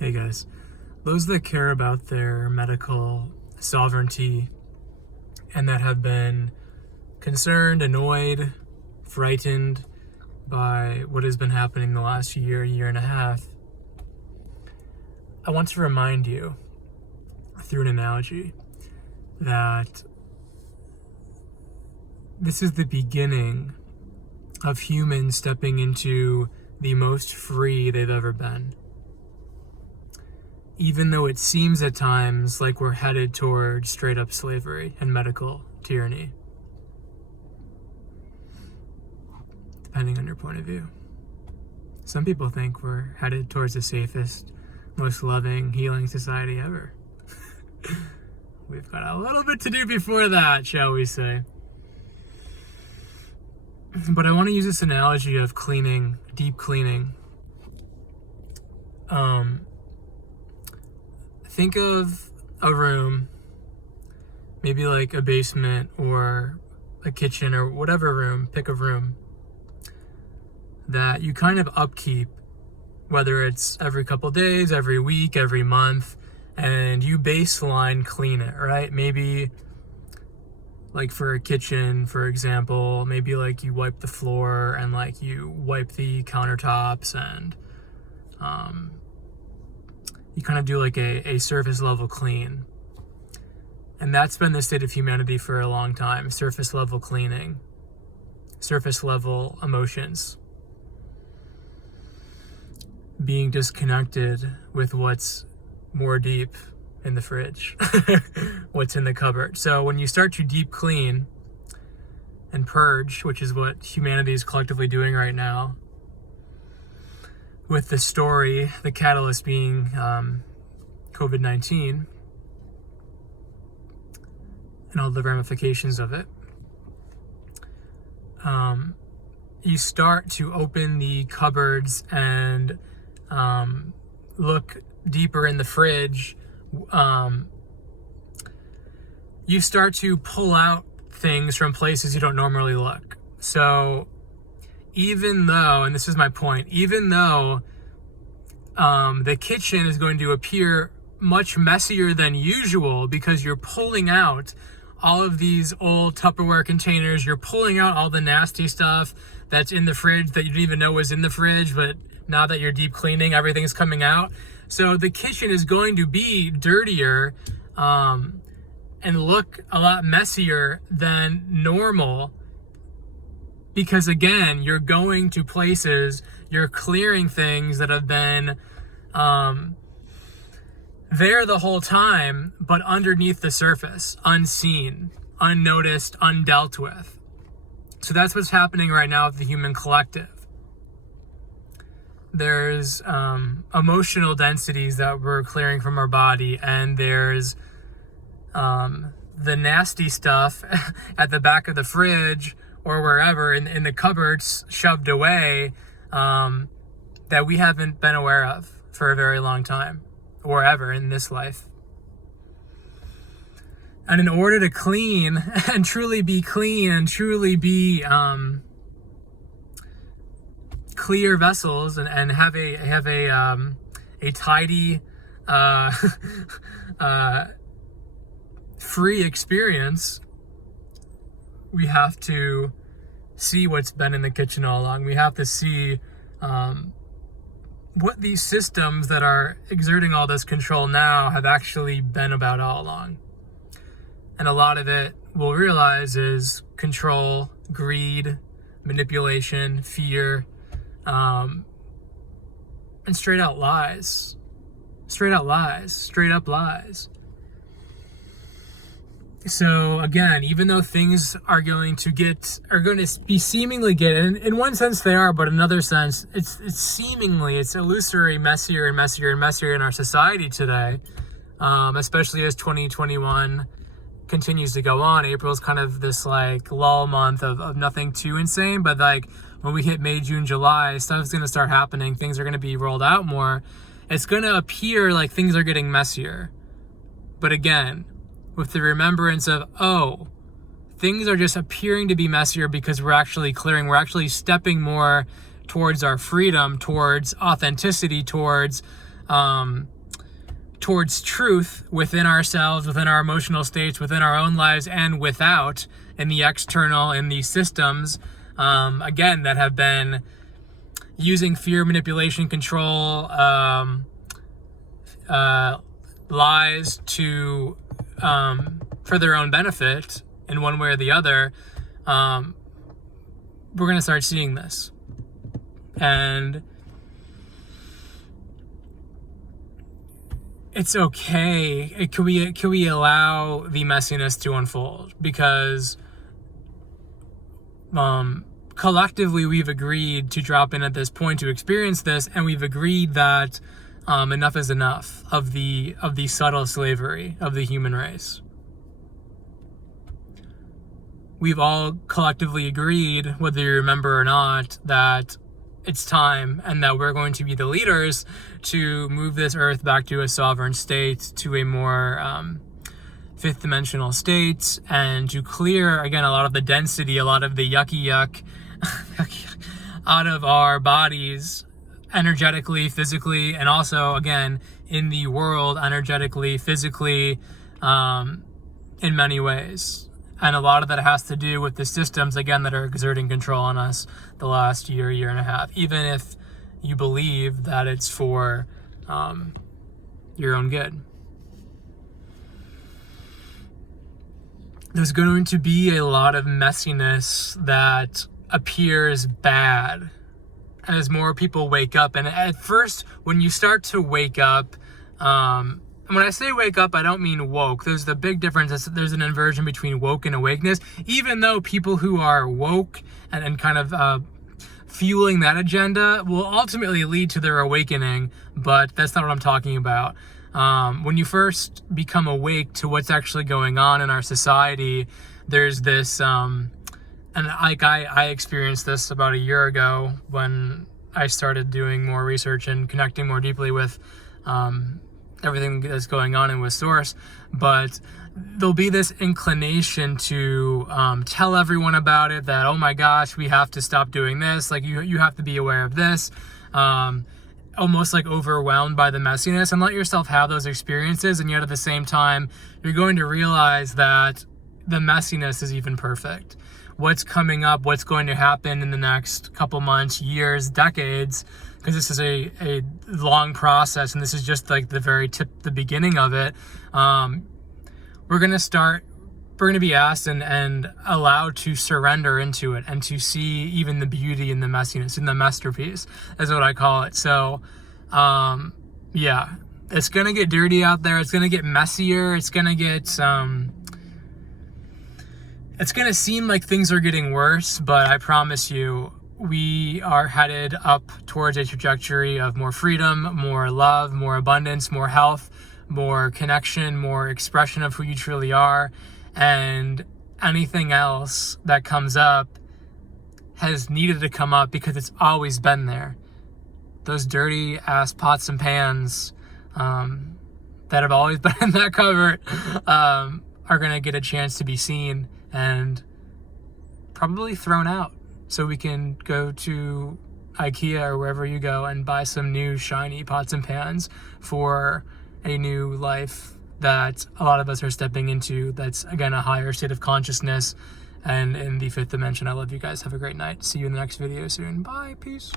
Hey guys, those that care about their medical sovereignty and that have been concerned, annoyed, frightened by what has been happening the last year and a half, I want to remind you through an analogy that this is the beginning of humans stepping into the most free they've ever been. Even though it seems at times like we're headed toward straight up slavery and medical tyranny, depending on your point of view. Some people think we're headed towards the safest, most loving, healing society ever. We've got a little bit to do before that, shall we say. But I want to use this analogy of cleaning, deep cleaning. Think of a room, maybe like a basement or a kitchen or whatever room, pick a room, that you kind of upkeep, whether it's every couple days, every week, every month, and you baseline clean it, right? Maybe like for a kitchen, for example, maybe like you wipe the floor and like you wipe the countertops and you kind of do like a surface level clean. And that's been the state of humanity for a long time. Surface level cleaning, surface level emotions, being disconnected with what's more deep in the fridge, what's in the cupboard. So when you start to deep clean and purge, which is what humanity is collectively doing right now, with the story, the catalyst being COVID-19 and all the ramifications of it, you start to open the cupboards and look deeper in the fridge. You start to pull out things from places you don't normally look. So even though, and this is my point, even though the kitchen is going to appear much messier than usual because you're pulling out all of these old Tupperware containers, you're pulling out all the nasty stuff that's in the fridge that you didn't even know was in the fridge, but now that you're deep cleaning, everything's coming out. So the kitchen is going to be dirtier and look a lot messier than normal because, again, you're going to places, you're clearing things that have been there the whole time, but underneath the surface, unseen, unnoticed, undealt with. So that's what's happening right now with the human collective. There's emotional densities that we're clearing from our body, and there's the nasty stuff at the back of the fridge or wherever in the cupboards shoved away that we haven't been aware of for a very long time or ever in this life. And in order to clean and truly be clean and truly be clear vessels and have a tidy free experience, we have to see what's been in the kitchen all along. We have to see what these systems that are exerting all this control now have actually been about all along. And a lot of it we'll realize is control, greed, manipulation, fear, and straight up lies. Straight up lies. So again, even though things are going to be seemingly get, and in one sense they are, but in another sense, it's illusory, messier and messier and messier in our society today, especially as 2021 continues to go on. April's kind of this like lull month of nothing too insane, but like when we hit May, June, July, stuff's going to start happening. Things are going to be rolled out more. It's going to appear like things are getting messier. But again, with the remembrance of, things are just appearing to be messier because we're actually clearing, we're actually stepping more towards our freedom, towards authenticity, towards towards truth within ourselves, within our emotional states, within our own lives, and without, in the external, in these systems, again, that have been using fear, manipulation, control, lies to for their own benefit in one way or the other. We're going to start seeing this. And it's okay. Can we allow the messiness to unfold? Because collectively we've agreed to drop in at this point to experience this, and we've agreed that enough is enough of the subtle slavery of the human race. We've all collectively agreed, whether you remember or not, that it's time, and that we're going to be the leaders to move this earth back to a sovereign state, to a more fifth dimensional state, and to clear, again, a lot of the density, a lot of the yucky yuck out of our bodies, energetically, physically, and also, again, in the world, energetically, physically, in many ways. And a lot of that has to do with the systems, again, that are exerting control on us the last year and a half, even if you believe that it's for your own good. There's going to be a lot of messiness that appears bad as more people wake up. And at first, when you start to wake up, and when I say wake up, I don't mean woke. There's the big difference. There's an inversion between woke and awakeness. Even though people who are woke and kind of fueling that agenda will ultimately lead to their awakening, but that's not what I'm talking about. When you first become awake to what's actually going on in our society, there's this, and like I experienced this about a year ago when I started doing more research and connecting more deeply with everything that's going on and with Source, but there'll be this inclination to tell everyone about it, that, oh my gosh, we have to stop doing this, like you have to be aware of this, almost like overwhelmed by the messiness, and let yourself have those experiences, and yet at the same time, you're going to realize that the messiness is even perfect. What's coming up, what's going to happen in the next couple months, years, decades, because this is a long process, and this is just like the beginning of it. We're going to be asked and allowed to surrender into it, and to see even the beauty in the messiness, in the masterpiece, is what I call it. So, yeah, it's going to get dirty out there. It's going to get messier. It's going to get, it's going to seem like things are getting worse, but I promise you, we are headed up towards a trajectory of more freedom, more love, more abundance, more health, more connection, more expression of who you truly are. And anything else that comes up has needed to come up because it's always been there. Those dirty ass pots and pans that have always been in that cupboard are going to get a chance to be seen and probably thrown out, so we can go to IKEA or wherever you go and buy some new shiny pots and pans for a new life that a lot of us are stepping into, that's, again, a higher state of consciousness and in the fifth dimension. I love you guys. Have a great night. See you in the next video soon. Bye. Peace.